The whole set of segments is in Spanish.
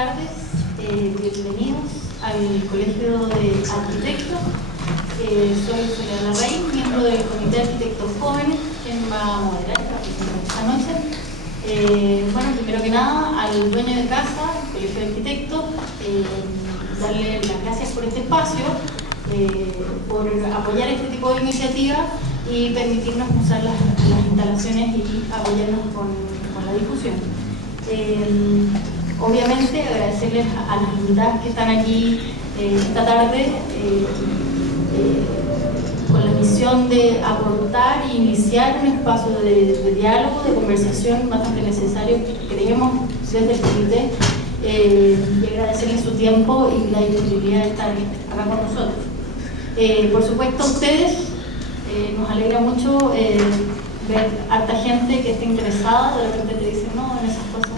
tardes, bienvenidos al Colegio de Arquitectos. Soy Soledad Larraín, miembro del Comité de Arquitectos Jóvenes, quien va a moderar esta noche. Bueno, primero que nada, al dueño de casa, el Colegio de Arquitectos, darle las gracias por este espacio, por apoyar este tipo de iniciativas y permitirnos usar las instalaciones y apoyarnos con la difusión. Obviamente agradecerles a las invitadas que están aquí esta tarde con la misión de aportar e iniciar un espacio de diálogo, de conversación bastante necesario, creemos desde el comité, y agradecerles su tiempo y la disponibilidad de estar acá con nosotros. Por supuesto, a ustedes nos alegra mucho ver harta gente que esté interesada. De repente te dicen, no, en esas cosas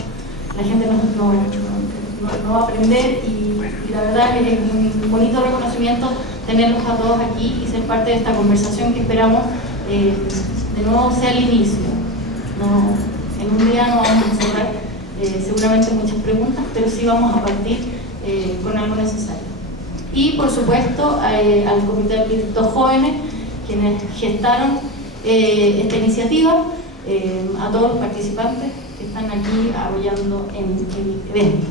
la gente no va a aprender, y la verdad que es un bonito reconocimiento tenerlos a todos aquí y ser parte de esta conversación que esperamos de nuevo sea el inicio. En un día no vamos a cerrar seguramente muchas preguntas, pero sí vamos a partir con algo necesario. Y por supuesto al Comité de Arquitectos Jóvenes, quienes gestaron esta iniciativa, a todos los participantes que están aquí apoyando en el evento.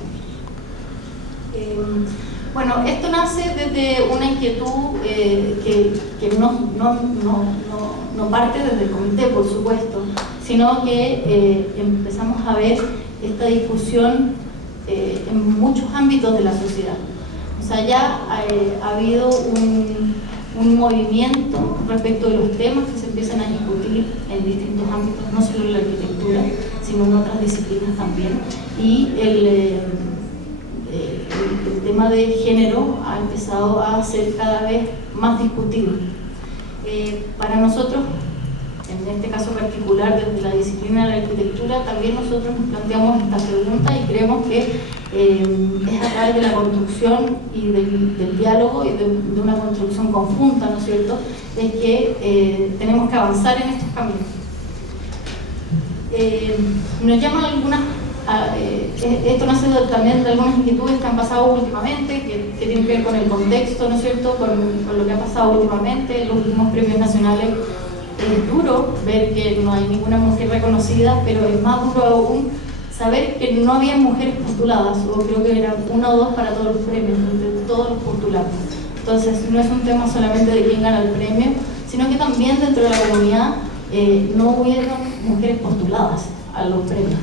Bueno, esto nace desde una inquietud que no parte desde el comité, por supuesto, sino que empezamos a ver esta discusión en muchos ámbitos de la sociedad. O sea, ya ha habido un movimiento respecto de los temas que se empiezan a discutir en distintos ámbitos, no solo en la arquitectura, sino en otras disciplinas también. Y el tema de género ha empezado a ser cada vez más discutido. Para nosotros, en este caso particular, desde la disciplina de la arquitectura, también nosotros nos planteamos esta pregunta y creemos que es a través de la construcción y del diálogo y de una construcción conjunta, ¿no es cierto?, es que tenemos que avanzar en estos caminos. Nos llaman algunas, esto nace también de algunas inquietudes que han pasado últimamente, que tienen que ver con el contexto, ¿no es cierto?, con lo que ha pasado últimamente en los últimos premios nacionales. Es duro ver que no hay ninguna mujer reconocida, pero es más duro aún saber que no había mujeres postuladas, o creo que eran 1 o 2 para todos los premios, entre todos los postulados. Entonces no es un tema solamente de quién gana el premio, sino que también dentro de la comunidad no hubieron mujeres postuladas a los premios.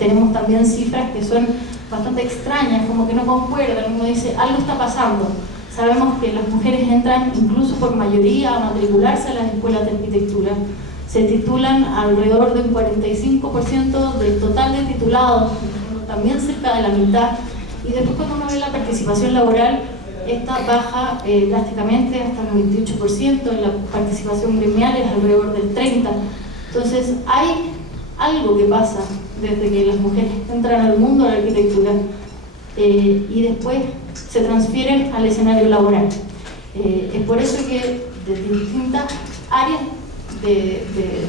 Tenemos también cifras que son bastante extrañas, como que no concuerdan. Uno dice, algo está pasando. Sabemos que las mujeres entran incluso por mayoría a matricularse a las escuelas de arquitectura. Se titulan alrededor del 45% del total de titulados, también cerca de la mitad. Y después, cuando uno ve la participación laboral, esta baja drásticamente hasta el 28%, en la participación gremial es alrededor del 30%. Entonces hay algo que pasa desde que las mujeres entran al mundo de la arquitectura y después se transfieren al escenario laboral. Es por eso que desde distintas áreas de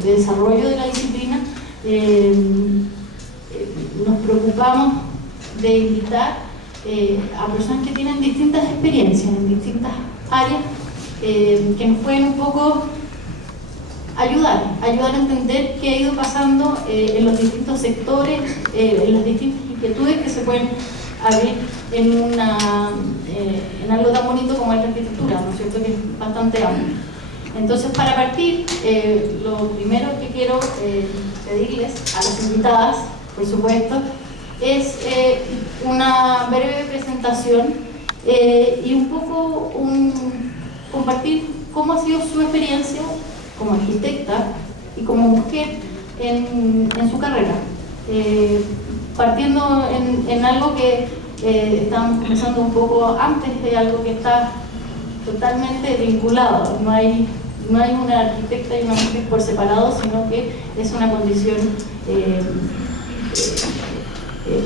desarrollo de la disciplina nos preocupamos de invitar a personas que tienen distintas experiencias en distintas áreas, que nos pueden un poco ayudar a entender qué ha ido pasando en los distintos sectores, en las distintas inquietudes que se pueden abrir en algo tan bonito como es la arquitectura, ¿no es cierto?, que es bastante amplio. Entonces, para partir, lo primero que quiero pedirles a las invitadas, por supuesto, es una breve presentación y un poco compartir cómo ha sido su experiencia como arquitecta y como mujer en su carrera. Partiendo en algo que estábamos conversando un poco antes, de algo que está totalmente vinculado. No hay una arquitecta y una mujer por separado, sino que es una condición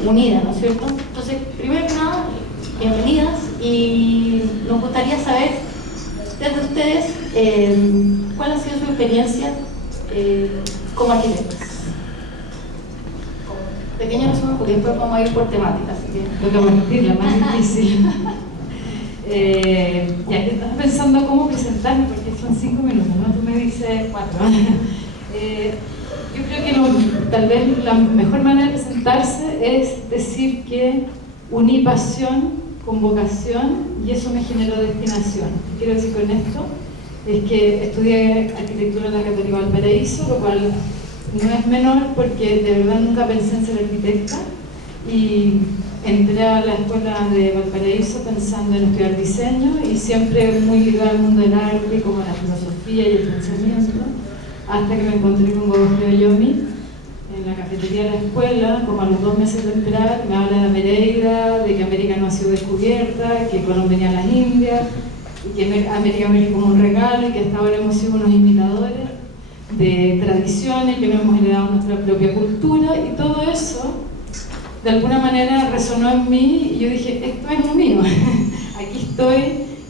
unida, ¿no es cierto? Entonces, primero que nada, bienvenidas, y nos gustaría saber desde ustedes cuál ha sido su experiencia como arquitectas. pequeño resumen porque después vamos a ir por temáticas. Así que... Lo que partir, la más difícil. Ya que estás pensando cómo presentarme, porque son 5 minutos, ¿no? Tú me dices 4. Yo creo que tal vez la mejor manera de presentarse es decir que uní pasión con vocación y eso me generó destinación. ¿Qué quiero decir con esto? Es que estudié arquitectura en la Católica Valparaíso, lo cual no es menor porque de verdad nunca pensé en ser arquitecta y entré a la escuela de Valparaíso pensando en estudiar diseño y siempre muy ligada al mundo del arte, como la filosofía y el pensamiento, hasta que me encontré con Godofredo Yomi en la cafetería de la escuela, como a los 2 meses de entrar, me habla de Mereida, de que América no ha sido descubierta, que Colón venía a las Indias, y que América viene como un regalo, y que hasta ahora hemos sido unos imitadores de tradiciones, que no hemos heredado nuestra propia cultura, y todo eso de alguna manera resonó en mí, y yo dije, esto es lo mío, aquí estoy,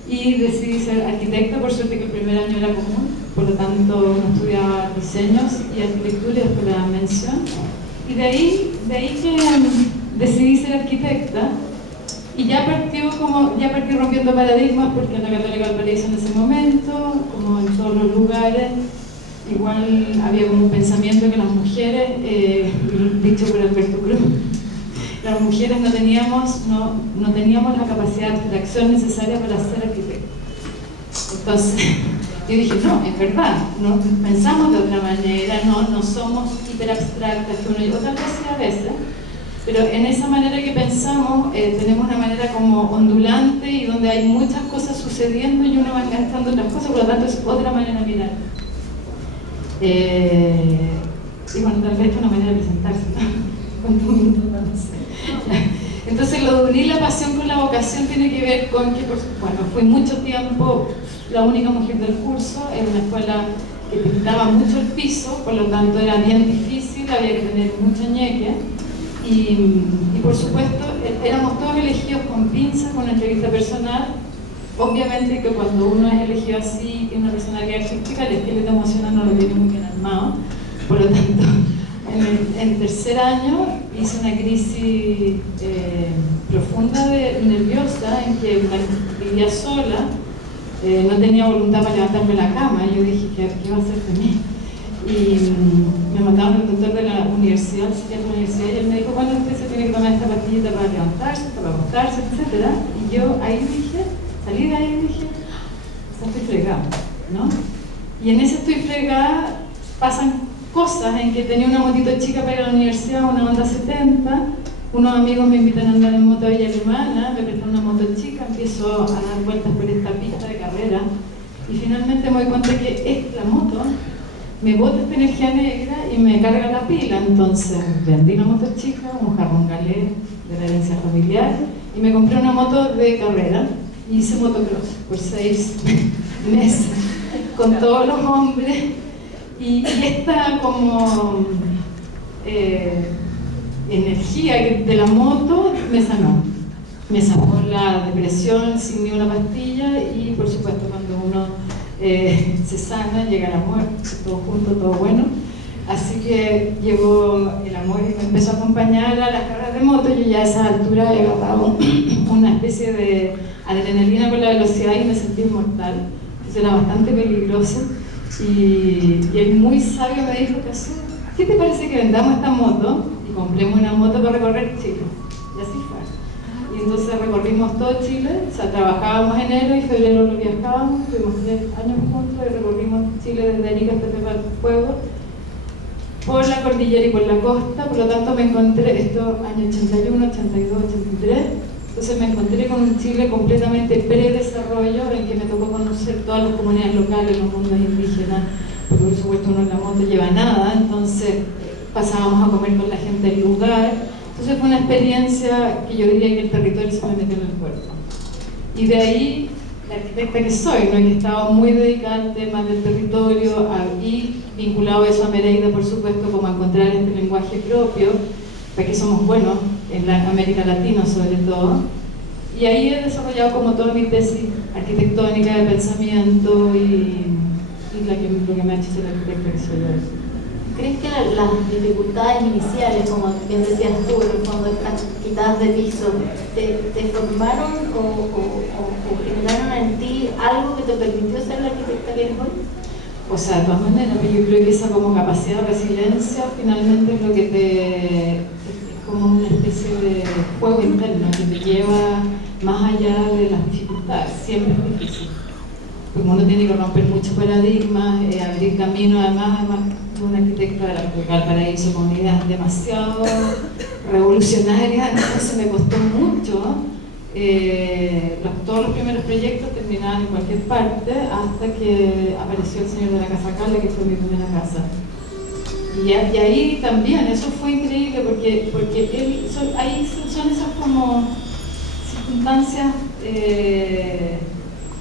y decidí ser arquitecta. Por suerte que el primer año era común, por lo tanto no estudiaba diseños y arquitectura y después la mención, y de ahí que decidí ser arquitecta, y ya partí rompiendo paradigmas, porque en la Católica Valparaíso en ese momento, como en todos los lugares, igual había como un pensamiento que las mujeres, dicho por Alberto Cruz, las mujeres no teníamos la capacidad de abstracción necesaria para ser arquitectos. Entonces, yo dije, no, es verdad, no pensamos de otra manera, no somos hiperabstractas, que uno y otra cosa a veces, pero en esa manera que pensamos tenemos una manera como ondulante y donde hay muchas cosas sucediendo y uno va enganchando otras cosas, por lo tanto es otra manera de mirar. Y bueno, tal vez es una manera de presentarse, ¿no? ¿Cuántos minutos? No sé. Entonces lo de unir la pasión con la vocación tiene que ver con que, bueno, fui mucho tiempo la única mujer del curso, en una escuela que pintaba mucho el piso, por lo tanto era bien difícil, había que tener mucha ñeque, y por supuesto éramos todos elegidos con pinzas, con una entrevista personal. Obviamente que cuando uno es elegido así, tiene una personalidad artística, el esqueleto emocional no lo tiene muy bien armado, por lo tanto en el tercer año hice una crisis profunda nerviosa en que vivía sola, no tenía voluntad para levantarme de la cama, y yo dije, ¿qué va a hacer de mí? Y me mandaron al doctor de la universidad, el psiquiatra de la universidad, y él me dijo, bueno, usted se tiene que tomar esta pastillita para levantarse, para acostarse, etc. Y yo ahí dije, salí de ahí y dije, estoy fregada, ¿no? Y en ese estoy fregada pasan cosas en que tenía una motito chica para ir a la universidad, una Honda 70, unos amigos me invitan a andar en moto a Villa Alemana, me prestan una moto chica, empiezo a dar vueltas por esta pista de carrera y finalmente me doy cuenta que la moto me bota esta energía negra y me carga la pila. Entonces vendí la moto chica, un jarrón galé de la herencia familiar, y me compré una moto de carrera y hice motocross por 6 meses con todos los hombres. Y esta como energía de la moto me sanó la depresión sin ni una pastilla, y por supuesto cuando uno se sana llega la muerte, todo junto, todo bueno. Así que llegó el amor y me empezó a acompañar a las carreras de moto. Yo ya a esa altura había agarrado una especie de adrenalina con la velocidad y me sentí inmortal. Entonces era bastante peligroso. Y el muy sabio me dijo, ¿qué te parece que vendamos esta moto y compremos una moto para recorrer Chile? Y así fue. Y entonces recorrimos todo Chile, o sea, trabajábamos enero y febrero lo viajábamos, tuvimos 3 años juntos y recorrimos Chile desde Arica hasta Tierra del Fuego, por la cordillera y por la costa. Por lo tanto me encontré, esto año 81, 82, 83, entonces me encontré con un Chile completamente predesarrollo, en que me tocó conocer todas las comunidades locales, los mundos indígenas, porque por supuesto uno en la moto lleva nada, entonces pasábamos a comer con la gente del lugar. Entonces fue una experiencia que yo diría que el territorio se me metió en el cuerpo. Y de ahí, la arquitecta que soy, ¿no? Que he estado muy dedicada al tema del territorio y vinculado eso a Mereida, por supuesto, como a encontrar este lenguaje propio, para que somos buenos en la América Latina sobre todo. Y ahí he desarrollado como toda mi tesis arquitectónica de pensamiento y lo que me ha hecho ser la arquitecta que soy hoy. ¿crees que las dificultades iniciales, como bien decías tú, en el fondo estas quitadas de piso, te formaron o generaron en ti algo que te permitió ser la arquitecta que eres hoy? O sea, de todas maneras, yo creo que esa como capacidad de resiliencia finalmente es lo que es como una especie de juego interno que te lleva más allá de las dificultades. Siempre es difícil, porque uno tiene que romper muchos paradigmas, abrir camino. Además de una arquitecta de la Valparaíso con ideas demasiado revolucionarias, entonces me costó mucho. Todos los primeros proyectos terminaban en cualquier parte hasta que apareció el señor de la Casa Carla, que fue mi primera casa. Y ahí también, eso fue increíble porque ahí son esas como circunstancias,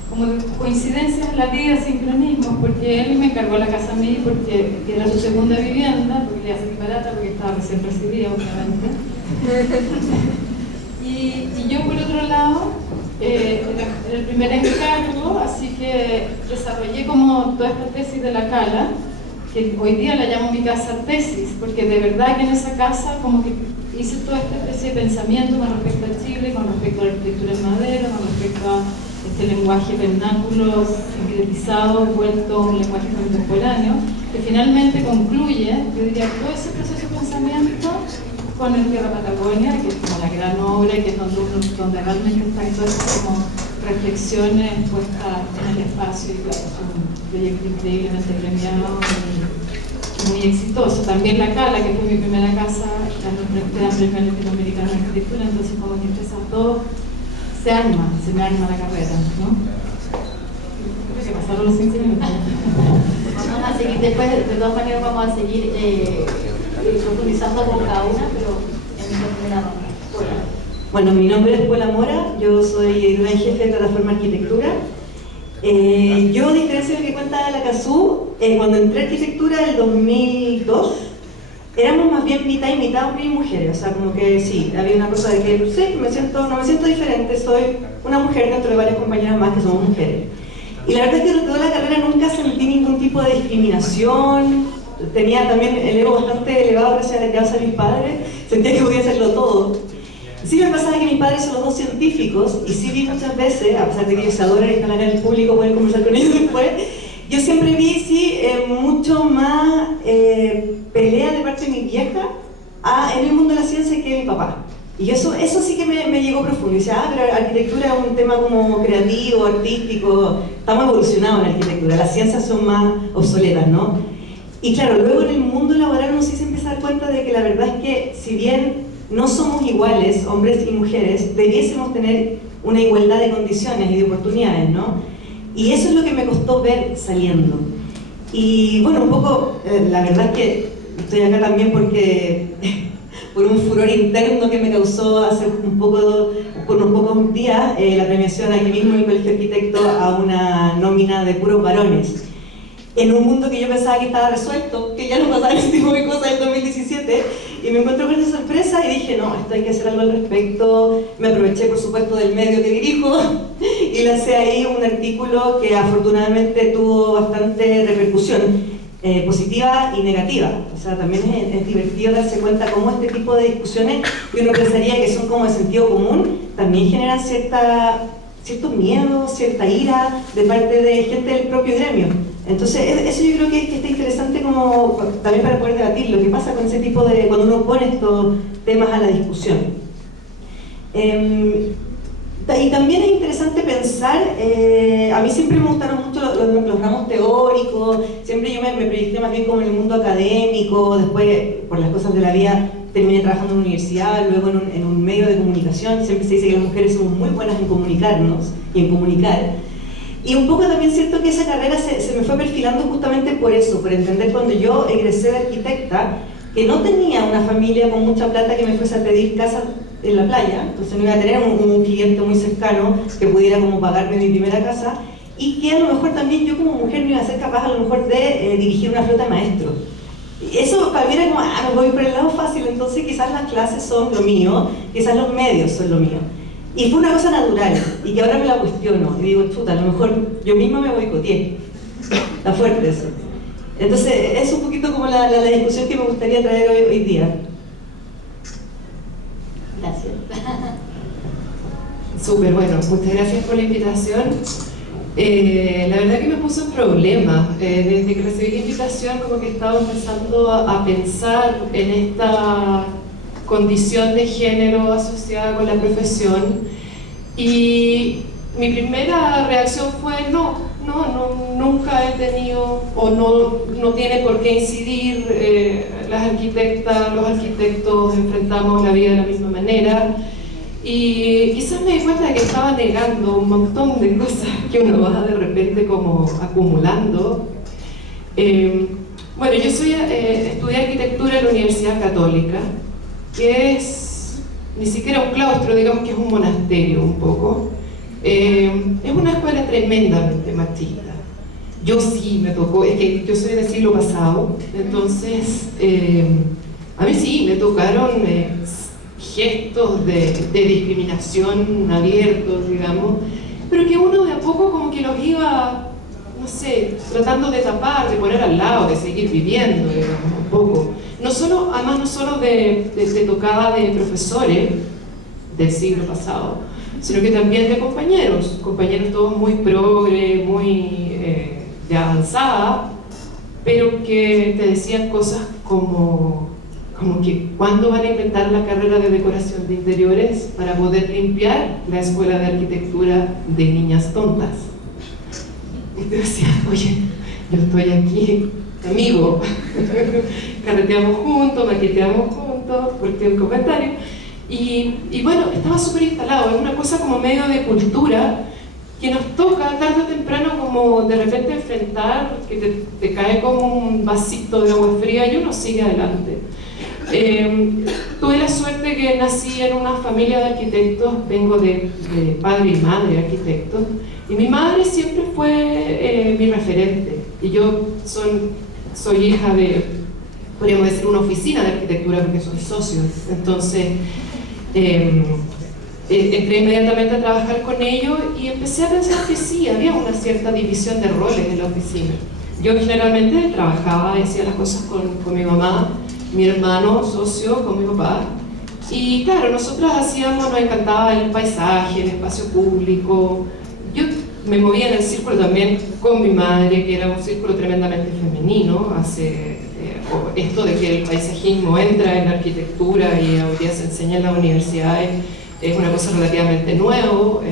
como coincidencias en la vida, sincronismos, porque él me encargó la casa a mí porque era su segunda vivienda, porque le iba a salir barata, porque estaba recién recibida, obviamente. Y yo, por otro lado, era el primer encargo, así que desarrollé como toda esta tesis de la Cala, que hoy día la llamo mi casa tesis, porque de verdad que en esa casa como que hice toda esta especie de pensamiento con respecto a Chile, con respecto a la arquitectura en madera, con respecto a este lenguaje vernáculo sintetizado, vuelto a un lenguaje contemporáneo, que finalmente concluye, yo diría, todo ese proceso de pensamiento con el Tierra Patagonia, que es como la gran obra, que es donde realmente están todas esas como reflexiones puestas en el espacio, y claro, es un proyecto increíblemente premiado y muy exitoso. También la Cala, que fue mi primera casa, ganó el Premio Latinoamericano de Arquitectura, entonces como que entre esas dos se me arma la carrera, ¿no? Creo que pasaron los 15 minutos. Vamos a seguir después, de todas maneras vamos a seguir profundizando con cada una, pero en esta primera ronda. Bueno, mi nombre es Paula Mora, yo soy gran jefe de Plataforma Arquitectura. Yo, a diferencia de lo que cuenta la CASU, cuando entré a arquitectura en el 2002, éramos más bien mitad y mitad hombres y mujeres, o sea, como que sí, había una cosa de que, sí, no me siento diferente, soy una mujer dentro de varias compañeras más que somos mujeres. Y la verdad es que durante toda la carrera nunca sentí ningún tipo de discriminación, tenía también el ego bastante elevado gracias a la crianza de mis padres, sentía que podía hacerlo todo. Sí me pasaba que mis padres son los dos científicos, y sí vi muchas veces, a pesar de que ellos se adoran y están acá en el público, pueden conversar con ellos después, yo siempre vi, sí, mucho más pelea de parte de mi vieja en el mundo de la ciencia que de mi papá. Y eso sí que me llegó profundo. Y decía, pero arquitectura es un tema como creativo, artístico, estamos evolucionados en arquitectura, las ciencias son más obsoletas, ¿no? Y claro, luego en el mundo laboral uno sí se empieza a dar cuenta de que la verdad es que, si bien no somos iguales, hombres y mujeres, debiésemos tener una igualdad de condiciones y de oportunidades, ¿no? Y eso es lo que me costó ver saliendo. Y bueno, un poco, la verdad es que estoy acá también porque por un furor interno que me causó hace por unos pocos días la premiación aquí mismo en el Colegio de Arquitectos a una nómina de puros varones. En un mundo que yo pensaba que estaba resuelto, que ya no pasaban ese tipo de cosas en 2017, y me encontré con esa sorpresa y dije, no, esto hay que hacer algo al respecto. Me aproveché, por supuesto, del medio que dirijo y lancé ahí un artículo que afortunadamente tuvo bastante repercusión, positiva y negativa. O sea, también es divertido darse cuenta cómo este tipo de discusiones, que uno pensaría que son como de sentido común, también generan ciertos miedos, cierta ira de parte de gente del propio gremio. Entonces, eso yo creo que está interesante como también para poder debatir lo que pasa con ese tipo de, cuando uno pone estos temas a la discusión. Y también es interesante pensar, a mí siempre me gustaron mucho los ramos teóricos, siempre yo me proyecté más bien como en el mundo académico, después por las cosas de la vida terminé trabajando en una universidad, luego en un medio de comunicación. Siempre se dice que las mujeres somos muy buenas en comunicarnos y en comunicar. Y un poco también siento que esa carrera se me fue perfilando justamente por eso, por entender cuando yo egresé de arquitecta, que no tenía una familia con mucha plata que me fuese a pedir casa en la playa, entonces no iba a tener un cliente muy cercano que pudiera como pagarme mi primera casa, y que a lo mejor también yo como mujer no iba a ser capaz a lo mejor de dirigir una flota de maestros. Y eso para mí era como, me voy por el lado fácil, entonces quizás las clases son lo mío, quizás los medios son lo mío. Y fue una cosa natural, y que ahora me la cuestiono, y digo, chuta, a lo mejor yo misma me boicoteé. Está fuerte eso. Entonces, es un poquito como la discusión que me gustaría traer hoy día. Gracias. Súper, bueno, muchas gracias por la invitación. La verdad que me puso en problemas. Desde que recibí la invitación, como que estaba empezando a pensar en esta condición de género asociada con la profesión. Y mi primera reacción fue nunca he tenido o no tiene por qué incidir. Las arquitectas, los arquitectos enfrentamos la vida de la misma manera. Y quizás me di cuenta de que estaba negando un montón de cosas que uno va de repente como acumulando. Bueno, yo estudié arquitectura en la Universidad Católica, que es ni siquiera un claustro, digamos que es un monasterio un poco. Es una escuela tremendamente machista. Yo sí me tocó, es que yo soy del siglo pasado, entonces a mí sí me tocaron gestos de discriminación abiertos, digamos, pero que uno de a poco como que los iba, no sé, tratando de tapar, de poner al lado, de seguir viviendo, digamos, un poco. Además no solo de tocada de profesores del siglo pasado, sino que también de compañeros todos muy progre, muy de avanzada, pero que te decían cosas como que ¿cuándo van a inventar la carrera de decoración de interiores para poder limpiar la escuela de arquitectura de niñas tontas? Y te decía, oye, yo estoy aquí, amigo, carreteamos juntos, maqueteamos juntos, porque un comentario. Y bueno, estaba súper instalado, es una cosa como medio de cultura que nos toca tarde o temprano como de repente enfrentar, que te cae como un vasito de agua fría y uno sigue adelante. Tuve la suerte que nací en una familia de arquitectos, vengo de padre y madre arquitectos, y mi madre siempre fue mi referente, y yo soy hija de, podríamos decir, una oficina de arquitectura porque soy socios, entonces entré inmediatamente a trabajar con ellos y empecé a pensar que sí, había una cierta división de roles en la oficina. Yo generalmente trabajaba y hacía las cosas con mi mamá, mi hermano socio con mi papá, y claro, nosotros nos encantaba el paisaje, el espacio público. Yo me movía en el círculo también con mi madre, que era un círculo tremendamente femenino. Esto de que el paisajismo entra en la arquitectura y hoy día se enseña en las universidades es una cosa relativamente nuevo.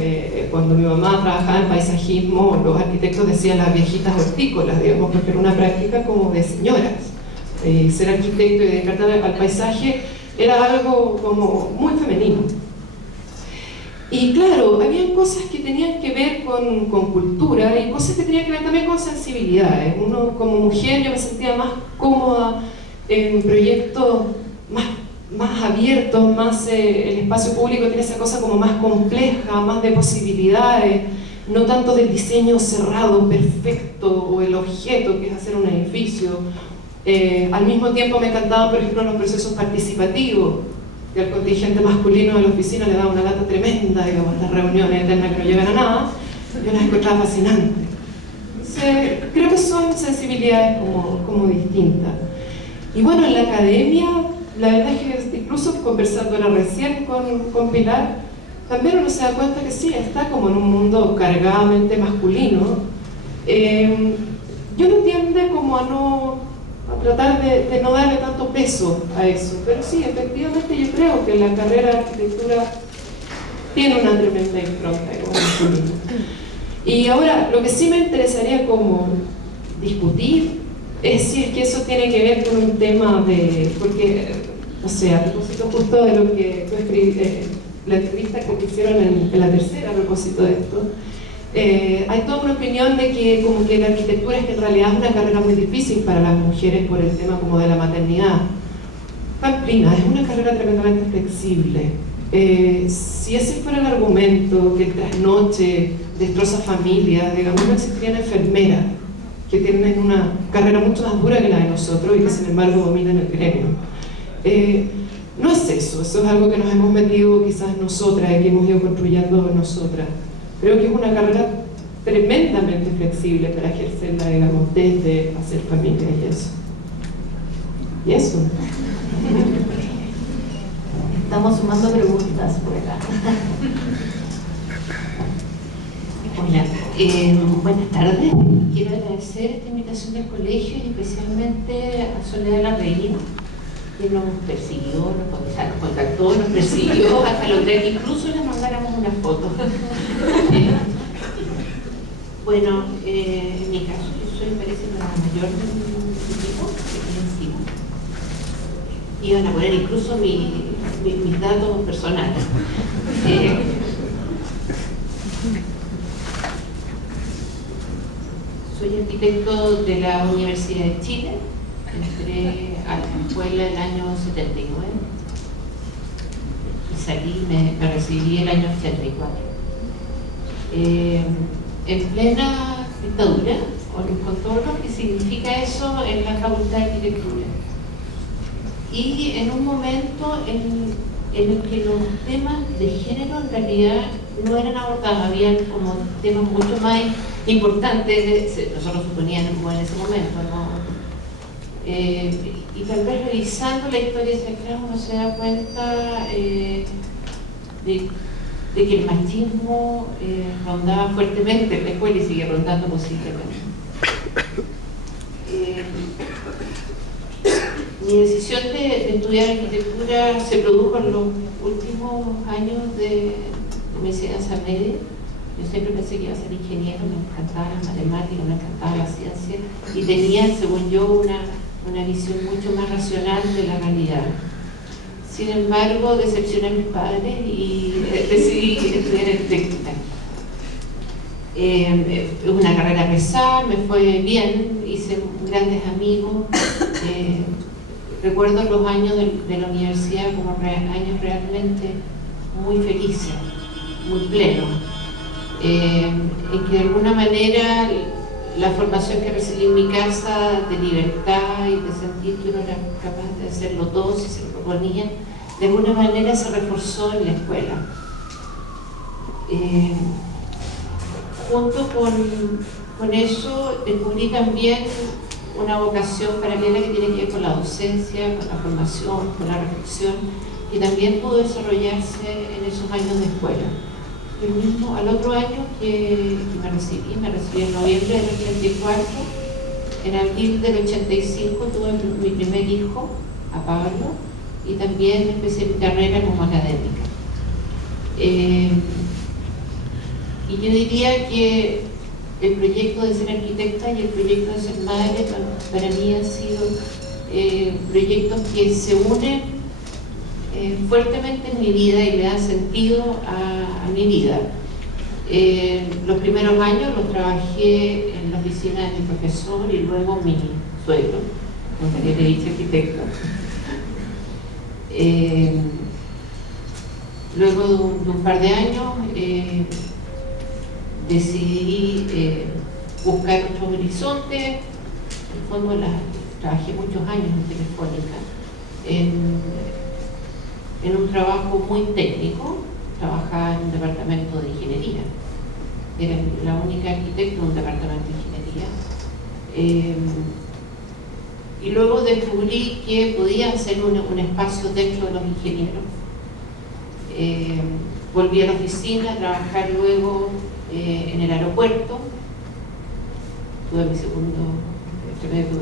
Cuando mi mamá trabajaba en paisajismo, los arquitectos decían las viejitas hortícolas, digamos, porque era una práctica como de señoras. Ser arquitecto y dedicarte al paisaje era algo como muy femenino. Y claro, había cosas que tenían que ver con cultura y cosas que tenían que ver también con sensibilidades. Uno como mujer yo me sentía más cómoda en proyectos más abiertos, el espacio público tiene esa cosa como más compleja, más de posibilidades, no tanto del diseño cerrado, perfecto, o el objeto que es hacer un edificio. Al mismo tiempo me encantaban, por ejemplo, los procesos participativos, que al contingente masculino de la oficina le daba una lata tremenda, digamos, las reuniones eternas que no llegan a nada. Yo las encontraba fascinantes. Entonces, creo que son sensibilidades como distintas. Y bueno, en la academia, la verdad es que incluso conversando recién con Pilar, también uno se da cuenta que sí, está como en un mundo cargadamente masculino. Yo no tiende como a tratar de no darle tanto peso a eso, pero sí, efectivamente yo creo que la carrera de arquitectura tiene una tremenda impronta masculina. Y ahora, lo que sí me interesaría como discutir es si es que eso tiene que ver con un tema porque, o sea, a propósito justo de lo que tú escribiste, la entrevista que hicieron en la tercera a propósito de esto, hay toda una opinión de que como que la arquitectura es que en realidad es una carrera muy difícil para las mujeres por el tema como de la maternidad. Pamplina, es una carrera tremendamente flexible. Si ese fuera el argumento, que el trasnoche destroza familias, digamos, no existirían enfermeras que tienen una carrera mucho más dura que la de nosotros y que sin embargo dominan el gremio. No es eso es algo que nos hemos metido quizás nosotras y que hemos ido construyendo nosotras. Creo que es una carrera tremendamente flexible para ejercerla, digamos, desde hacer familia y eso. Y eso. Estamos sumando preguntas por acá. Hola, buenas tardes. Quiero agradecer esta invitación del colegio y especialmente a Soledad Larreina, que nos persiguió, nos contactó, nos persiguió hasta lograr que incluso le mandáramos una foto. Bueno, en mi caso, yo soy, parece, la mayor de mi equipo, que tiene encima. Iban a poner incluso mis datos personales. Soy arquitecto de la Universidad de Chile. Entré a la escuela el año 79 y salí, me recibí el año 84. En plena dictadura, con todo lo que significa eso en la Facultad de Arquitectura. Y en un momento en el que los temas de género en realidad no eran abordados, habían como temas mucho más importantes, nosotros suponíamos en ese momento, ¿no? Y tal vez revisando la historia sacral uno se da cuenta de que el machismo rondaba fuertemente en la escuela y sigue rondando posiblemente. Mi decisión de estudiar arquitectura se produjo en los últimos años de mi enseñanza media. Yo siempre pensé que iba a ser ingeniero, me encantaba las matemáticas, me encantaba la ciencia y tenía, según yo, una visión mucho más racional de la realidad. Sin embargo, decepcioné a mis padres y decidí estudiar arquitectura. Es una carrera pesada, me fue bien, hice grandes amigos. Recuerdo los años de la universidad como años realmente muy felices, muy plenos, en que de alguna manera la formación que recibí en mi casa de libertad y de sentir que uno era capaz de hacerlo todo si se lo proponía, de alguna manera se reforzó en la escuela. Junto con eso descubrí también una vocación paralela que tiene que ver con la docencia, con la formación, con la reflexión, que también pudo desarrollarse en esos años de escuela. Al otro año que me recibí en noviembre del 84, en abril del 85 tuve mi primer hijo, a Pablo, y también empecé mi carrera como académica. Y yo diría que el proyecto de ser arquitecta y el proyecto de ser madre para mí han sido proyectos que se unen fuertemente en mi vida y le dan sentido a mi vida. Los primeros años los trabajé en la oficina de mi profesor y luego mi suegro, con quien he dicho arquitecto. Luego de un par de años decidí buscar otro horizonte. En el fondo trabajé muchos años en Telefónica, en un trabajo muy técnico. Trabajaba en un departamento de ingeniería, era la única arquitecta de un departamento de ingeniería. Y luego descubrí que podía hacer un espacio dentro de los ingenieros. Volví a la oficina a trabajar luego en el aeropuerto. Tuve mi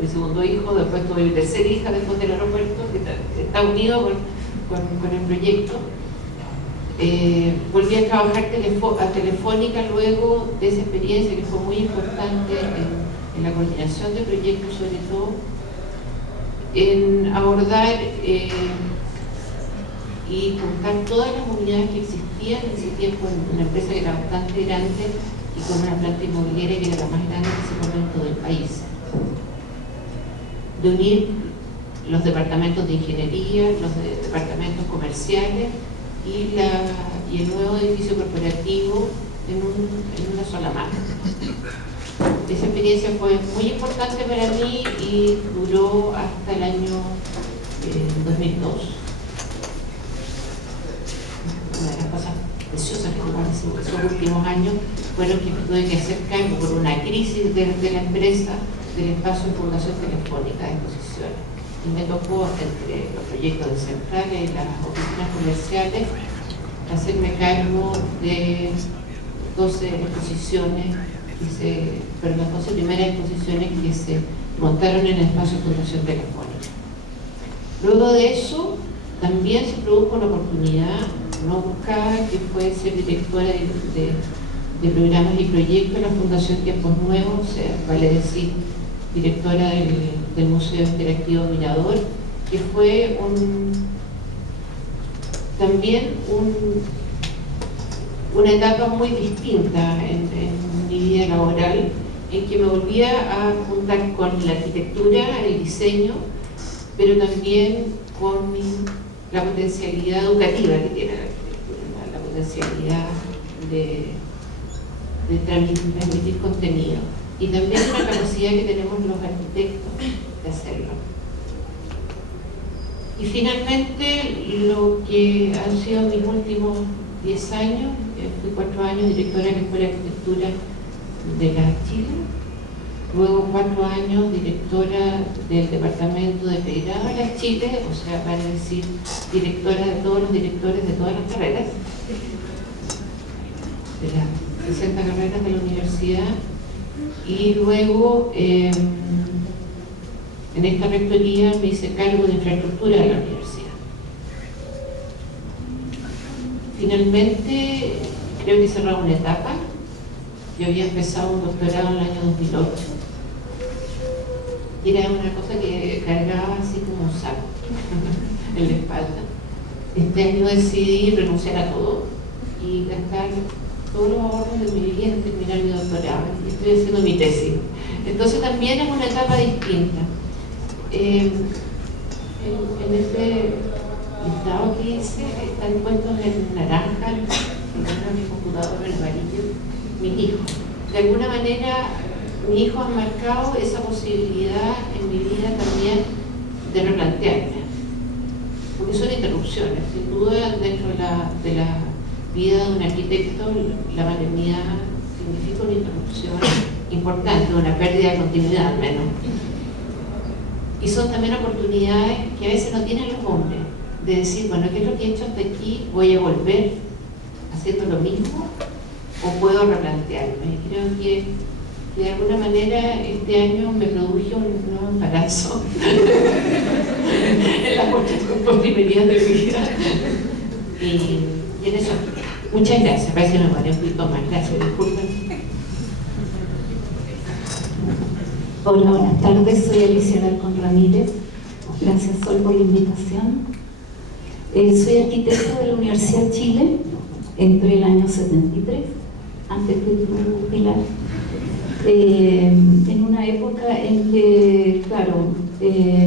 segundo hijo, después tuve mi tercera hija después del aeropuerto, que está unido con el proyecto. Volví a trabajar a Telefónica luego de esa experiencia que fue muy importante en la coordinación de proyectos, sobre todo en abordar y juntar todas las unidades que existían con una empresa que era bastante grande y con una planta inmobiliaria que era la más grande en ese momento del país, de unir los departamentos de ingeniería, los departamentos comerciales y el nuevo edificio corporativo en una sola mano. Esa experiencia fue muy importante para mí y duró hasta el año 2002. Una de las cosas preciosas esos últimos años fueron que me tuve que hacer cargo por una crisis de la empresa del espacio de Fundación Telefónica de exposiciones. Y me tocó, entre los proyectos de centrales y las oficinas comerciales, hacerme cargo de 12 exposiciones, 12 primeras exposiciones que se montaron en el espacio de Fundación Telefónica. Luego de eso, también se produjo una oportunidad no buscada, que fue ser directora de programas y proyectos de la Fundación Tiempos Nuevos, o sea, vale decir, directora del Museo Interactivo Mirador, que fue también una etapa muy distinta en mi vida laboral, en que me volvía a juntar con la arquitectura, el diseño, pero también con la potencialidad educativa que tiene la arquitectura, la potencialidad de transmitir contenido, y también la capacidad que tenemos los arquitectos de hacerlo. Y finalmente, lo que han sido mis últimos 10 años, fui 4 años directora de la Escuela de Arquitectura de la Chile, luego 4 años directora del Departamento de Pregrado de la Chile, o sea, para decir, directora de todos los directores de todas las carreras, de las 60 carreras de la universidad, y luego en esta rectoría me hice cargo de infraestructura de la universidad. Finalmente, creo que he cerrado una etapa. Yo había empezado un doctorado en el año 2008 y era una cosa que cargaba así como un saco en la espalda. Este año decidí renunciar a todo y gastar todos los ahorros de mi vida en terminar mi doctorado, y estoy haciendo mi tesis. Entonces también es una etapa distinta. En este listado que hice están puestos en naranja, en mi computador en amarillo, mis hijos. De alguna manera, mis hijos han marcado esa posibilidad en mi vida también de replantearme, porque son interrupciones. Sin duda, dentro de la vida de un arquitecto, la maternidad significa una interrupción importante, una pérdida de continuidad al menos. Y son también oportunidades que a veces no tienen los hombres, de decir, bueno, ¿qué es lo que he hecho hasta aquí? ¿Voy a volver haciendo lo mismo? ¿O puedo replantearme? Y creo que de alguna manera este año me produjo un nuevo embarazo en las postrimerías de mi vida. Y en eso, muchas gracias. Parece que me paré un poquito más. Gracias, disculpen. Hola, buenas tardes. Soy Alicia Alarcón Ramírez. Gracias, Sol, por la invitación. Soy arquitecta de la Universidad de Chile. Entré el año 73, antes de tu Pilar. En una época en que, claro,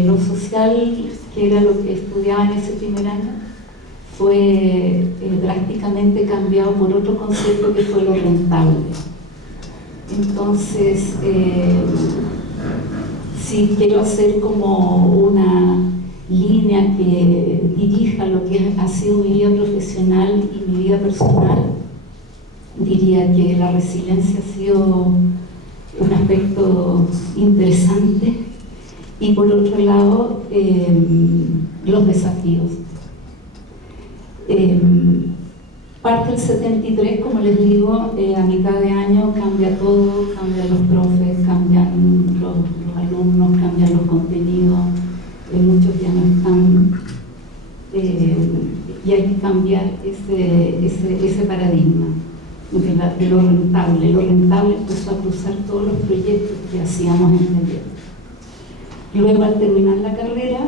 lo social, que era lo que estudiaba en ese primer año, fue drásticamente cambiado por otro concepto que fue lo rentable. Entonces, si quiero hacer como una línea que dirija lo que ha sido mi vida profesional y mi vida personal, diría que la resiliencia ha sido un aspecto interesante, y por otro lado los desafíos. Parte del 73, como les digo, a mitad de año cambia todo, cambian los profes, cambian los alumnos, cambian los contenidos, muchos ya no están, y hay que cambiar ese paradigma de lo rentable. Lo rentable empezó a cruzar todos los proyectos que hacíamos en medio. Luego, al terminar la carrera,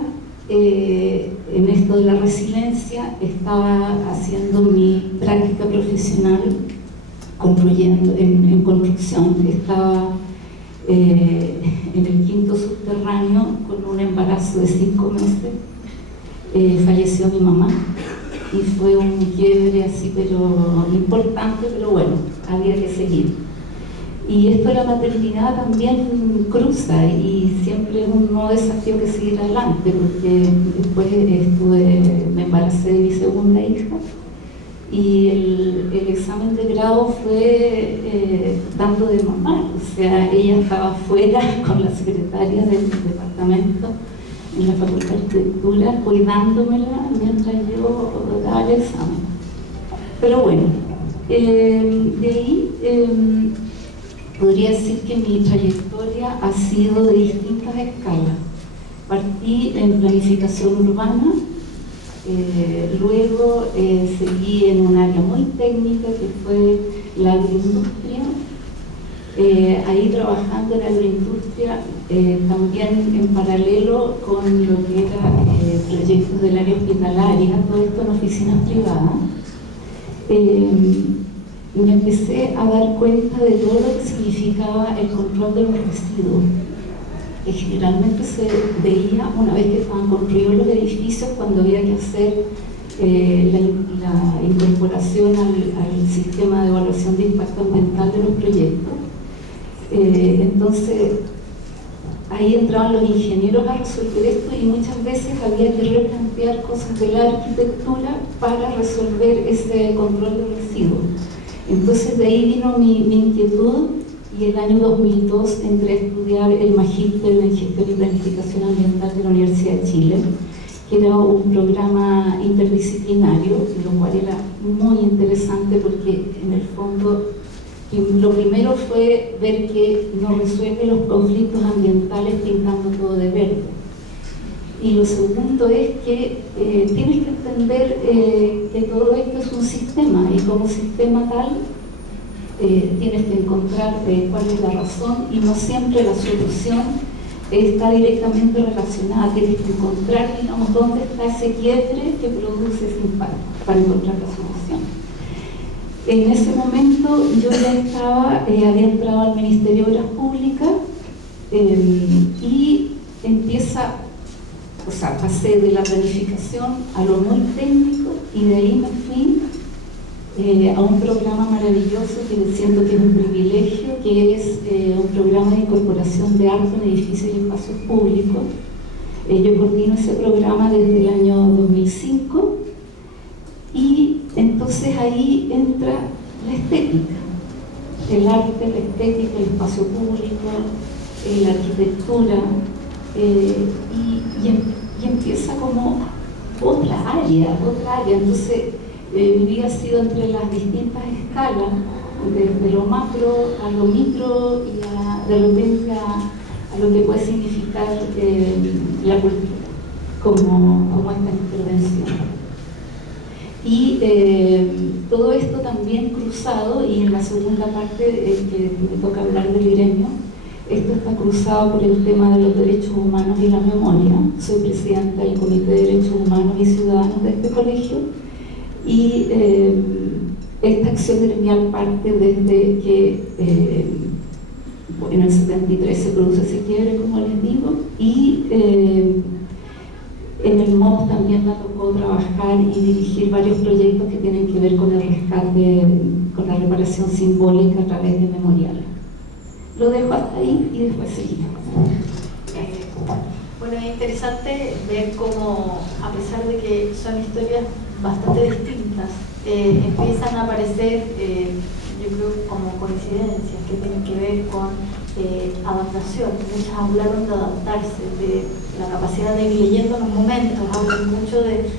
en esto de la resiliencia, estaba haciendo mi práctica profesional construyendo, en construcción. Estaba en el quinto subterráneo con un embarazo de 5 meses. Falleció mi mamá y fue un quiebre así, pero importante, pero bueno, había que seguir. Y esto de la maternidad también cruza, y siempre es un nuevo desafío que seguir adelante, porque después me embaracé de mi segunda hija, y el examen grado fue tanto de mamá, o sea, ella estaba fuera con la secretaria del departamento en la Facultad de Arquitectura, cuidándomela mientras yo daba el examen. Pero bueno, de ahí podría decir que mi trayectoria ha sido de distintas escalas. Partí en planificación urbana, luego seguí en un área muy técnica que fue la agroindustria. Ahí trabajando en la agroindustria, también en paralelo con lo que era proyectos del área hospitalaria, todo esto en oficinas privadas. Me empecé a dar cuenta de todo lo que significaba el control de los residuos, que generalmente se veía una vez que estaban construidos los edificios, cuando había que hacer la incorporación al sistema de evaluación de impacto ambiental de los proyectos. Entonces, ahí entraban los ingenieros a resolver esto y muchas veces había que replantear cosas de la arquitectura para resolver ese control de residuos. Entonces, de ahí vino mi inquietud y el año 2002 entré a estudiar el magíster en Gestión y Planificación Ambiental de la Universidad de Chile, que era un programa interdisciplinario, lo cual era muy interesante porque en el fondo lo primero fue ver que no resuelve los conflictos ambientales pintando todo de verde. Y lo segundo es que tienes que entender que todo esto es un sistema y como sistema tal tienes que encontrar cuál es la razón y no siempre la solución está directamente relacionada. Tienes que encontrar, digamos, dónde está ese quiebre que produce ese impacto para encontrar la solución. En ese momento yo ya había entrado al Ministerio de Obras Públicas y pasé de la planificación a lo muy técnico y de ahí me fui a un programa maravilloso que siento que es un privilegio, que es un programa de incorporación de arte en edificios y espacios públicos. Yo coordino ese programa desde el año 2005 y entonces ahí entra la estética, el arte, la estética, el espacio público, la arquitectura y empieza como otra área. Entonces mi vida ha sido entre las distintas escalas, desde lo macro a lo micro y de repente a lo que puede significar la cultura como esta intervención. Y todo esto también cruzado, y en la segunda parte que me toca hablar del gremio, esto está cruzado por el tema de los derechos humanos y la memoria. Soy presidenta del Comité de Derechos Humanos y Ciudadanos de este colegio y esta acción gremial parte desde que en el 73 se produce ese quiebre, como les digo, y en el MOP también me tocó trabajar y dirigir varios proyectos que tienen que ver con el rescate, con la reparación simbólica a través de memoriales. Lo dejo hasta ahí y después seguimos. Bueno, es interesante ver cómo, a pesar de que son historias bastante distintas, empiezan a aparecer, yo creo, como coincidencias que tienen que ver con adaptación. Muchas hablaron de adaptarse, de la capacidad de ir leyendo los momentos, hablan mucho de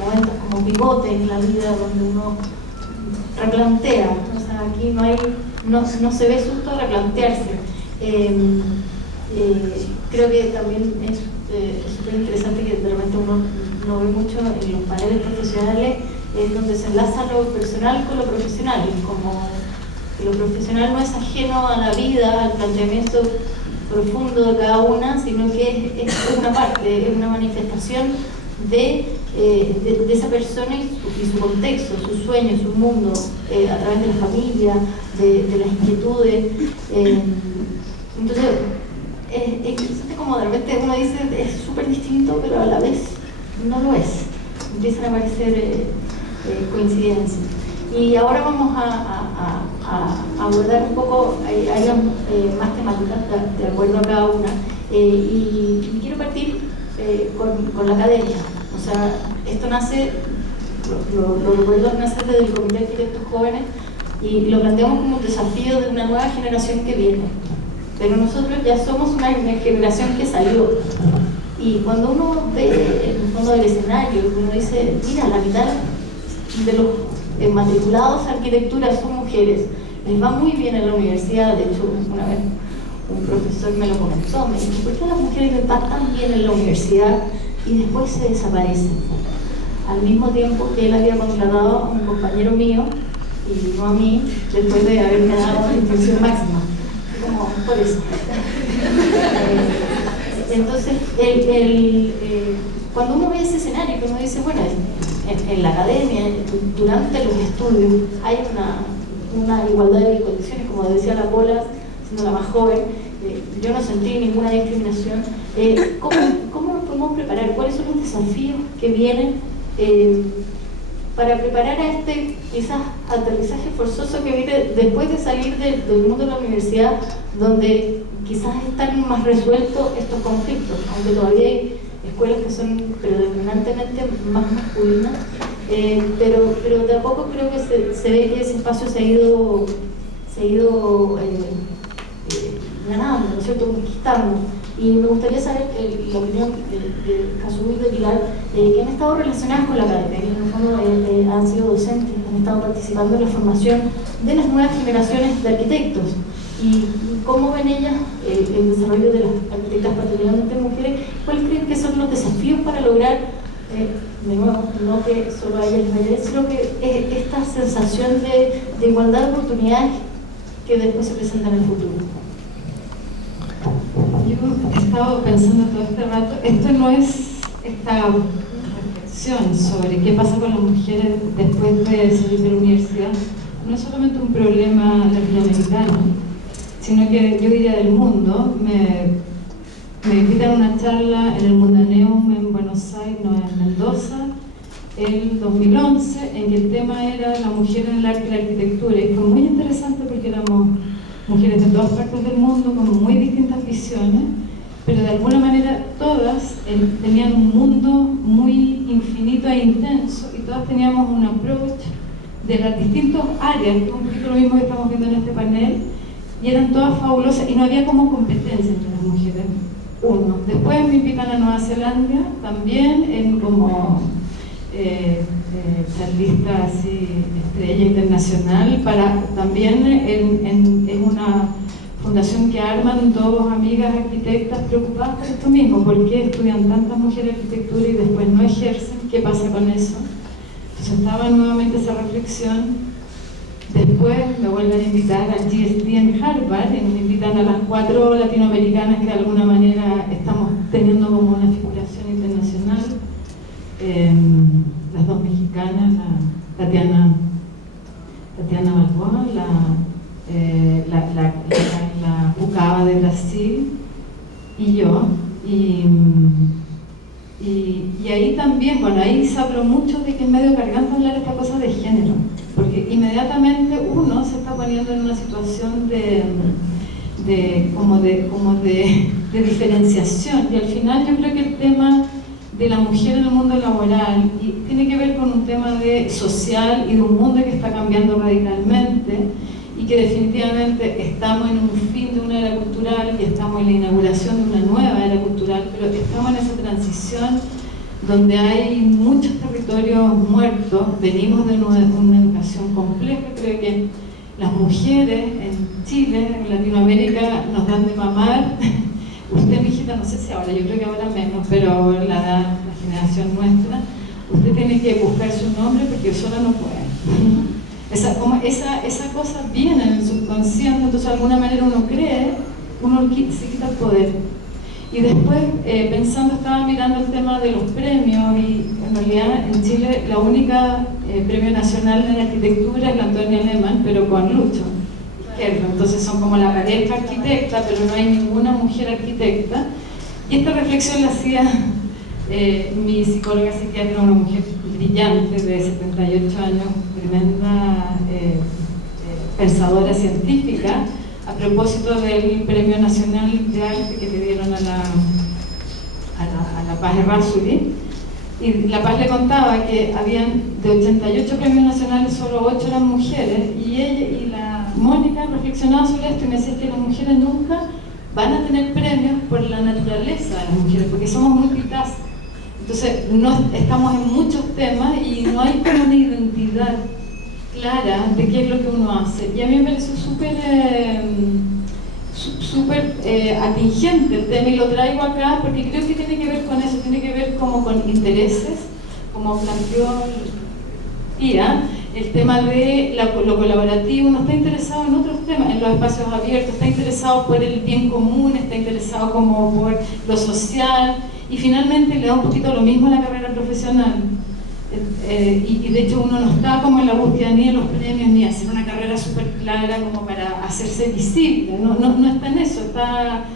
momentos como pivotes en la vida donde uno replantea. O sea, aquí no se ve susto a replantearse. Creo que también es súper interesante que de repente uno no ve mucho en los paneles profesionales, es donde se enlaza lo personal con lo profesional, como que lo profesional no es ajeno a la vida, al planteamiento profundo de cada una, sino que es una parte, es una manifestación de esa persona y su contexto, sus sueños, su mundo, a través de la familia, de las inquietudes. Entonces, es interesante como de repente uno dice es súper distinto, pero a la vez no lo es. Empiezan a aparecer coincidencias. Y ahora vamos a abordar un poco, hay más temáticas de acuerdo a cada una. Y quiero partir con la academia. O sea, esto nace, lo recuerdo, nace desde el Comité de Arquitectos Jóvenes, y lo planteamos como un desafío de una nueva generación que viene. Pero nosotros ya somos una generación que salió. Y cuando uno ve en el fondo del escenario, uno dice, mira, la mitad de los matriculados a arquitectura son mujeres, les va muy bien en la universidad. De hecho, una vez un profesor me lo comentó, me dijo, ¿por qué a las mujeres les va tan bien en la universidad y después se desaparecen? Al mismo tiempo que él había contratado a un compañero mío y no a mí, después de haberme dado la instrucción máxima. Como por eso. Entonces, cuando uno ve ese escenario, que uno dice, bueno, en la academia, durante los estudios, hay una igualdad de condiciones, como decía la Pola, siendo la más joven, yo no sentí ninguna discriminación. ¿Cómo nos podemos preparar? ¿Cuáles son los desafíos que vienen para preparar a este quizás aterrizaje forzoso que viene después de salir del mundo de la universidad, donde quizás están más resueltos estos conflictos, aunque todavía hay escuelas que son predominantemente más masculinas, pero de a poco creo que se ve que ese espacio se ha ido ganando, ¿no es cierto?, conquistando. Y me gustaría saber la opinión de Kazumi y de Pilar, que han estado relacionadas con la academia, que en el fondo han sido docentes, han estado participando en la formación de las nuevas generaciones de arquitectos. Y cómo ven ellas el desarrollo de las arquitectas, particularmente mujeres. ¿Cuáles creen que son los desafíos para lograr, de nuevo, no que solo a ellas les vaya bien, sino que esta sensación de igualdad de oportunidades que después se presentan en el futuro? Yo he estado pensando todo este rato, esto no es esta reflexión sobre qué pasa con las mujeres después de salir de la universidad, no es solamente un problema latinoamericano, sino que yo diría del mundo. Me invitan a una charla en el Mundaneum en Buenos Aires, no, en Mendoza, en 2011, en que el tema era la mujer en el arte y la arquitectura, y fue muy interesante porque éramos mujeres de todas partes del mundo con muy distintas visiones, pero de alguna manera todas tenían un mundo muy infinito e intenso, y todas teníamos un approach de las distintas áreas, que es un poquito lo mismo que estamos viendo en este panel, y eran todas fabulosas y no había como competencia entre las mujeres. Uno. Después me invitan a Nueva Zelanda, también como charlista así, estrella internacional, también en una fundación que arman dos amigas arquitectas preocupadas por esto mismo. ¿Por qué estudian tantas mujeres arquitectura y después no ejercen? ¿Qué pasa con eso? Entonces estaba nuevamente esa reflexión. Después me vuelven a invitar al GSD en Harvard, y me invitan a las 4 latinoamericanas que de alguna manera estamos teniendo como una figuración internacional. Las dos mexicanas, Tatiana Balboa, la Pucaba de Brasil y yo. Y ahí también, bueno, ahí se habló mucho de que es medio cargante hablar esta cosa de género, porque inmediatamente uno se está poniendo en una situación de diferenciación, y al final yo creo que el tema de la mujer en el mundo laboral tiene que ver con un tema social y de un mundo que está cambiando radicalmente, y que definitivamente estamos en un fin de una era cultural y estamos en la inauguración de una nueva era cultural, pero estamos en esa transición donde hay muchos territorios muertos. Venimos de una educación compleja. Creo que las mujeres en Chile, en Latinoamérica, nos dan de mamar. Usted, mi hijita, no sé si ahora, yo creo que ahora menos, pero la generación nuestra, usted tiene que buscar su nombre porque sola no puede. Esa cosa viene en el subconsciente, entonces de alguna manera uno cree, uno se quita el poder. Y después, pensando, estaba mirando el tema de los premios, y en realidad en Chile la única premio nacional en arquitectura es la Antonia Lehmann, pero con Lucho Izquierdo. Entonces son como la pareja arquitecta, pero no hay ninguna mujer arquitecta. Y esta reflexión la hacía mi psicóloga psiquiatra, una mujer brillante de 78 años, tremenda pensadora científica, a propósito del Premio Nacional de Arte que le dieron a la Paz Errázuriz. Y La Paz le contaba que habían de 88 premios nacionales, solo 8 eran mujeres, y reflexionaba sobre esto y me decía que las mujeres nunca van a tener premios por la naturaleza de las mujeres, porque somos multitask. Entonces, no, estamos en muchos temas y no hay como una identidad clara de qué es lo que uno hace. Y a mí me pareció súper atingente el tema y lo traigo acá porque creo que tiene que ver con eso, tiene que ver como con intereses, como planteó Pia, el tema de lo colaborativo. Uno está interesado en otros temas, en los espacios abiertos, está interesado por el bien común, está interesado como por lo social y finalmente le da un poquito lo mismo a la carrera profesional. Y de hecho uno no está como en la búsqueda ni de los premios ni hacer una carrera súper clara como para hacerse visible, no está en eso, está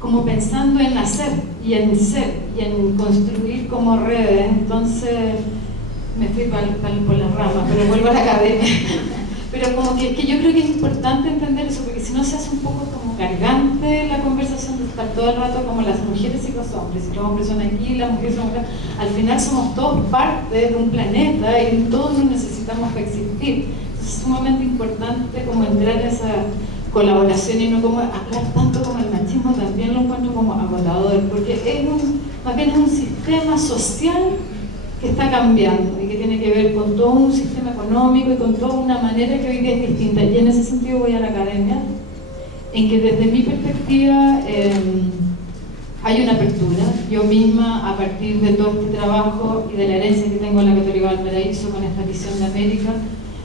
como pensando en hacer y en ser y en construir como redes. Entonces me fui por las ramas, pero vuelvo a la academia. Pero como que yo creo que es importante entender eso, porque si no se hace un poco como cargante la conversación de estar todo el rato como las mujeres y los hombres. Si los hombres son aquí, las mujeres son acá. Al final somos todos parte de un planeta y todos nos necesitamos para existir. Entonces es sumamente importante como entrar en esa colaboración y no como hablar tanto como el machismo. También lo encuentro como agotador, porque más bien es un sistema social que está cambiando y que tiene que ver con todo un sistema económico y con toda una manera que hoy día es distinta. Y en ese sentido voy a la academia, en que desde mi perspectiva hay una apertura. Yo misma, a partir de todo este trabajo y de la herencia que tengo en la Católica Valparaíso con esta visión de América,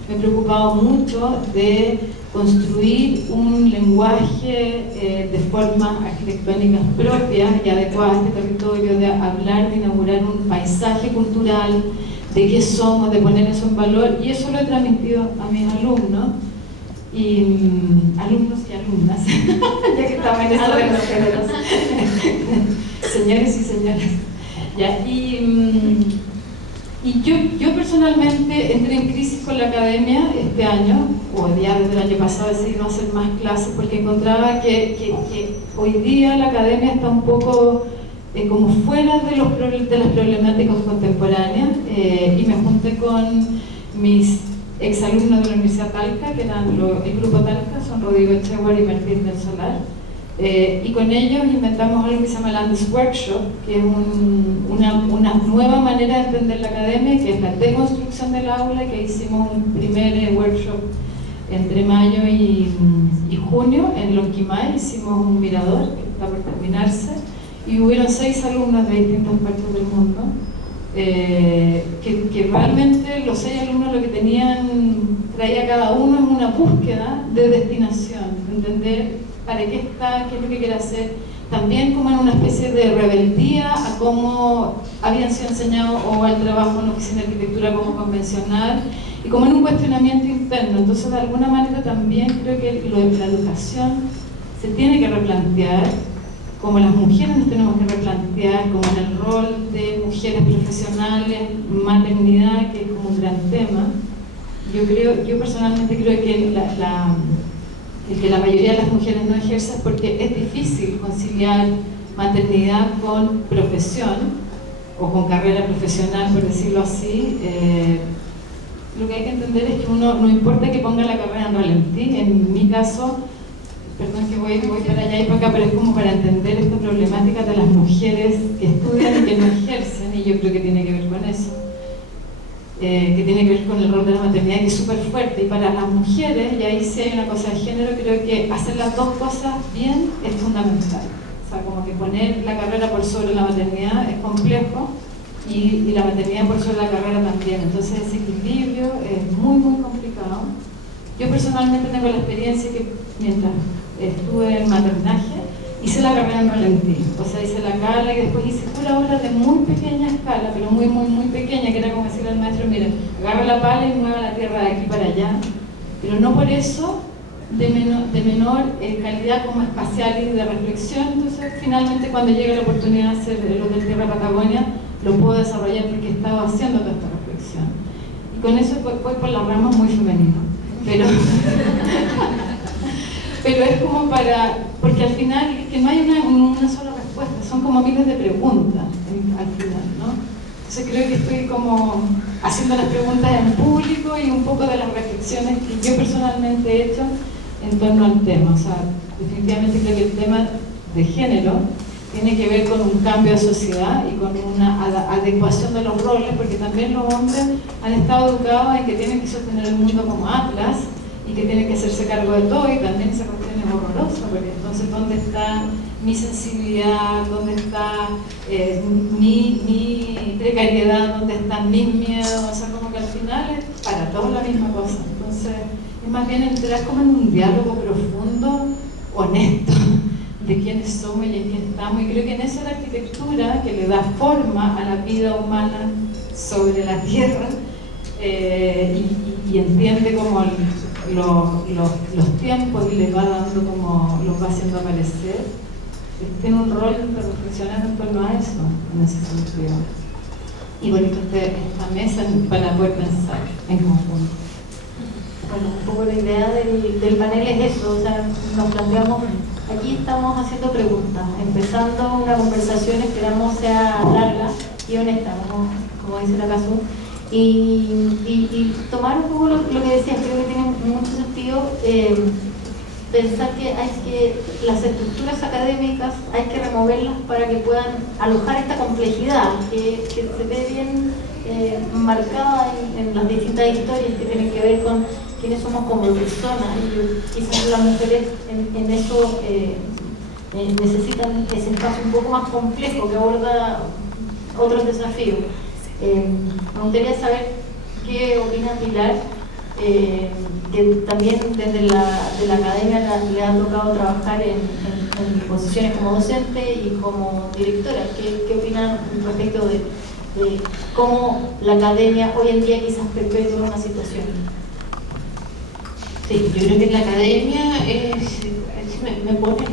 me he preocupado mucho de construir un lenguaje de formas arquitectónicas propias y adecuadas a este territorio, de hablar, de inaugurar un paisaje cultural, de qué somos, de poner eso en valor, y eso lo he transmitido a mis alumnos y alumnos y alumnas, ya que estamos en esto de los géneros, señores y señoras. Ya, y yo personalmente entré en crisis con la academia este año, o ya desde el año pasado he decidido hacer más clases porque encontraba que hoy día la academia está un poco como fuera de las problemáticas contemporáneas, y me junté con mis exalumnos de la Universidad Talca, que eran el grupo Talca, son Rodrigo Echewar y Martín del Solar. Y con ellos inventamos algo que se llama Landes Workshop, que es una nueva manera de entender la academia, que es la deconstrucción del aula, que hicimos un primer workshop entre mayo y junio en Lonquimay. Hicimos un mirador que está por terminarse y hubieron 6 alumnos de distintas partes del mundo, que realmente los 6 alumnos lo que traía cada uno es una búsqueda de destinación, de entender para qué está, qué es lo que quiere hacer, también como en una especie de rebeldía a cómo habían sido enseñados o al trabajo en la oficina de arquitectura como convencional, y como en un cuestionamiento interno. Entonces de alguna manera también creo que la educación se tiene que replantear, como las mujeres nos tenemos que replantear, como en el rol de mujeres profesionales, maternidad, que es como un gran tema. Yo personalmente creo que el que la mayoría de las mujeres no ejerza es porque es difícil conciliar maternidad con profesión o con carrera profesional, por decirlo así. Lo que hay que entender es que uno, no importa que ponga la carrera en ralentí, en mi caso, perdón que voy para allá y para acá, pero es como para entender esta problemática de las mujeres que estudian y que no ejercen, y yo creo que tiene que ver con eso. Que tiene que ver con el rol de la maternidad, que es súper fuerte, y para las mujeres, y ahí sí hay una cosa de género, creo que hacer las dos cosas bien es fundamental. O sea, como que poner la carrera por sobre la maternidad es complejo, y la maternidad por sobre la carrera también. Entonces ese equilibrio es muy, muy complicado. Yo personalmente tengo la experiencia que mientras estuve en maternaje, hice la carrera en ralentí, o sea, hice la cala y después hice pura obra de muy pequeña escala, pero muy, muy, muy pequeña, que era como decirle al maestro, mira, agarra la pala y mueva la tierra de aquí para allá, pero no por eso de menor calidad como espacial y de reflexión. Entonces, finalmente, cuando llega la oportunidad de hacer el Hotel Tierra Patagonia, lo puedo desarrollar porque estaba haciendo toda esta reflexión. Y con eso voy por las ramas muy femenino, pero es como porque al final que no hay una sola respuesta, son como miles de preguntas al final, ¿no? Entonces creo que estoy como haciendo las preguntas en público y un poco de las reflexiones que yo personalmente he hecho en torno al tema. O sea, definitivamente creo que el tema de género tiene que ver con un cambio de sociedad y con una adecuación de los roles, porque también los hombres han estado educados en que tienen que sostener el mundo como Atlas y que tienen que hacerse cargo de todo, y también esa cuestión es horrorosa, porque entonces ¿dónde está mi sensibilidad? ¿Dónde está mi precariedad? ¿Dónde están mis miedos? O sea, como que al final es para todos la misma cosa. Entonces es más bien entrar como en un diálogo profundo, honesto, de quiénes somos y en qué estamos, y creo que en eso la arquitectura, que le da forma a la vida humana sobre la tierra, y entiende como los tiempos y les va dando como los va haciendo aparecer, tiene un rol de reflexionar en torno a eso, en ese sentido. Y bonito esta mesa para poder pensar en conjunto. Bueno, un poco la idea del panel es eso, o sea, nos planteamos, aquí estamos haciendo preguntas, empezando una conversación, esperamos sea larga y honesta, como dice la Casu, y tomar un poco lo que decías, creo que tiene mucho sentido, pensar que las estructuras académicas hay que removerlas para que puedan alojar esta complejidad que se ve bien marcada en las distintas historias que tienen que ver con quiénes somos como personas, y quizás las mujeres en eso necesitan ese espacio un poco más complejo que aborda otros desafíos. Me gustaría saber qué opina Pilar, que también desde la academia le ha tocado trabajar en posiciones como docente y como directora. ¿Qué opinan respecto de cómo la academia hoy en día quizás perpetúa una situación? Sí, yo creo que la academia me pone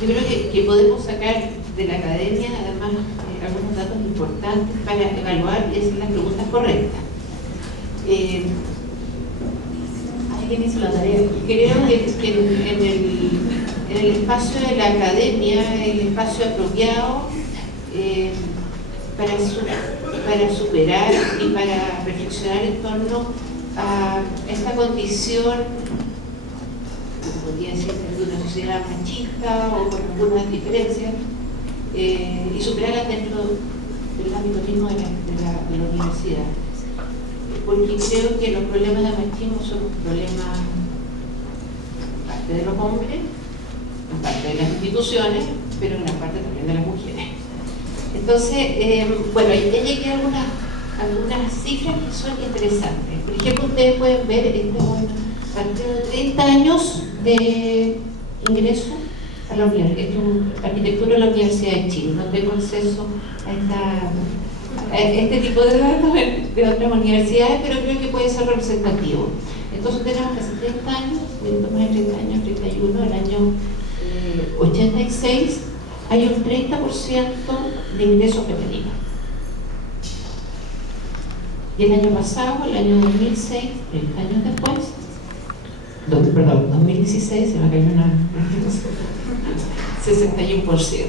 yo creo que podemos sacar de la academia además algunos datos importantes para evaluar y hacer las preguntas correctas. ¿Alguien hizo la tarea? Creo que en el espacio de la academia, el espacio apropiado para superar y para reflexionar en torno a esta condición, podría decir, de una sociedad machista o con algunas diferencias, y superarlas dentro del ámbito mismo de la universidad. Porque creo que los problemas de machismo son problemas en parte de los hombres, en parte de las instituciones, pero en gran parte también de las mujeres. Entonces, bueno, ya llegué a algunas cifras que son interesantes. Por ejemplo, ustedes pueden ver a partir de 30 años de ingreso a la universidad, arquitectura en la Universidad de Chile. No tengo acceso a este tipo de datos de otras universidades, pero creo que puede ser representativo. Entonces tenemos que hace 30 años, más de 30 años, 31, el año 86, hay un 30% de ingreso femenino. Y el año pasado, el año 2006, 30 años después, 2016, se me cayó una 61%.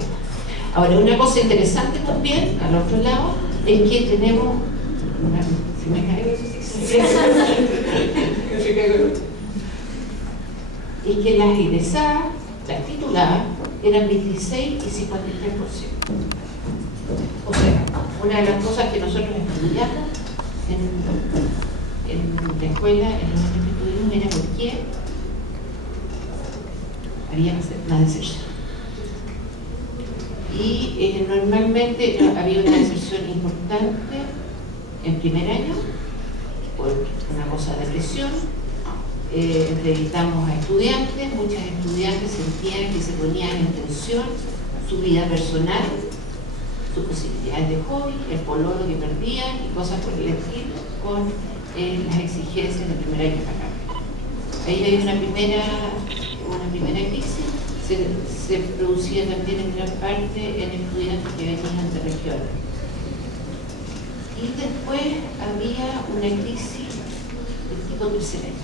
Ahora, una cosa interesante también, al otro lado, es que tenemos si me caigo, es que las egresadas, las tituladas, eran 26 y 53%. O sea, una de las cosas que nosotros estudiamos en la escuela, en los años que estuvimos, era por qué había una deserción. Y normalmente había una deserción importante en primer año por una cosa de presión. Entrevistamos a estudiantes, muchas estudiantes sentían que se ponían en tensión su vida personal, sus posibilidades de hobby, el pololo que perdían y cosas por el estilo, con las exigencias del primer año de la carrera. Ahí hay una primera crisis. Se producía también en gran parte en estudiantes que venían de regiones. Y después había una crisis de tipo tercer año.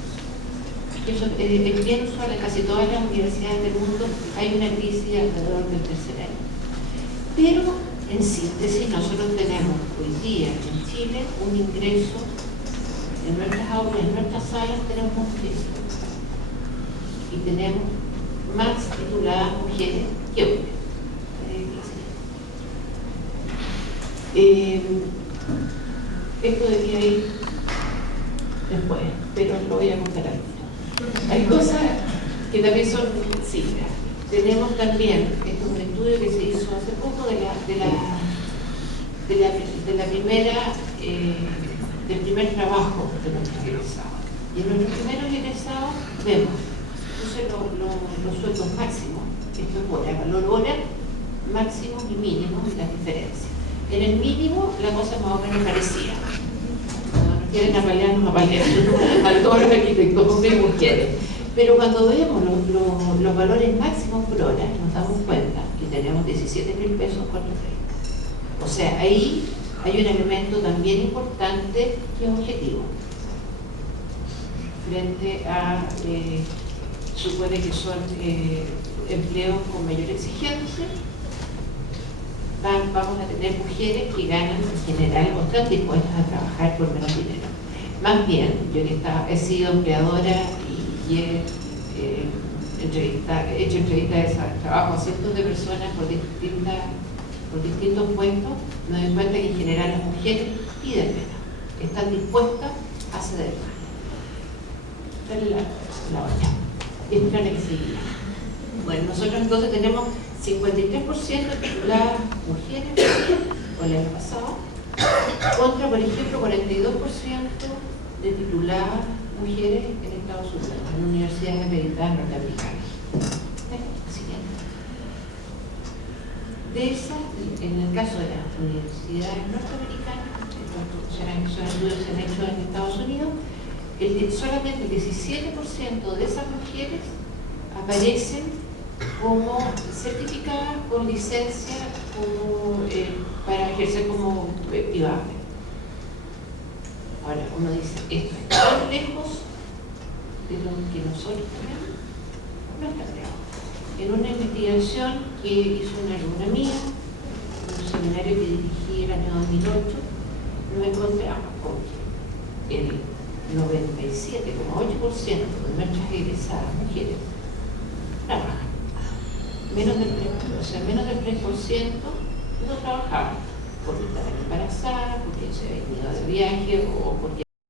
Eso es bien usual en casi todas las universidades del mundo, hay una crisis alrededor del tercer año. Pero, en síntesis, nosotros tenemos hoy día en Chile un ingreso en nuestras aulas ahora en nuestras salas tenemos mujeres y tenemos más tituladas mujeres que hombres. Esto debía ir después, pero lo voy a contar al tiro. Hay cosas que también son cifras. Tenemos también, esto es un estudio que se hizo hace poco del primer trabajo de nuestros egresados. Y en nuestros primeros egresados vemos, entonces los sueldos máximos, esto es hora, valor hora, máximos y mínimos y las diferencias. En el mínimo la cosa más o menos parecía. Cuando nos quieren apalear, nos apalean a todos los arquitectos, hombres y mujeres. Pero cuando vemos los valores máximos por hora, nos damos cuenta que tenemos 17.000 pesos por hora. O sea, ahí hay un elemento también importante que es objetivo. Frente a, supone que son empleos con mayor exigencia, vamos a tener mujeres que ganan en general o están dispuestas a trabajar por menos dinero. Más bien, yo que he sido empleadora y he hecho entrevistas de trabajo a cientos de personas por distintos puestos, me doy cuenta que en general las mujeres piden menos, están dispuestas a ceder más. Dale la olla. Es una flexibilidad. Bueno, nosotros entonces tenemos 53% de tituladas mujeres, o el año pasado, contra, por ejemplo, 42% de tituladas mujeres en Estados Unidos, en universidades acreditadas norteamericanas. Siguiente. De esas, en el caso de las universidades norteamericanas, son estudios que se han hecho en Estados Unidos, solamente el 17% de esas mujeres aparecen como certificadas con licencia para ejercer como privada. Ahora, uno dice, esto está tan lejos de lo que nosotros tenemos. No está lejos. En una investigación que hizo una alumna mía, en un seminario que dirigí el año 2008, nos encontramos con que el 97,8% de nuestras egresadas mujeres trabajan. Menos del 3%, o sea, menos del 3% no trabajaban porque estaban embarazadas, porque se habían ido de viaje o porque